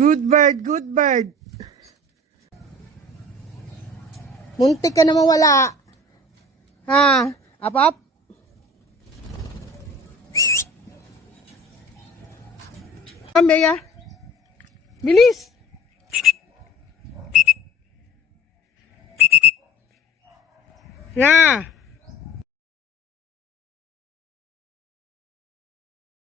Good bird, good bird. Muntik ka na mawala. Ha? Up. Bea. Bilis. Ya.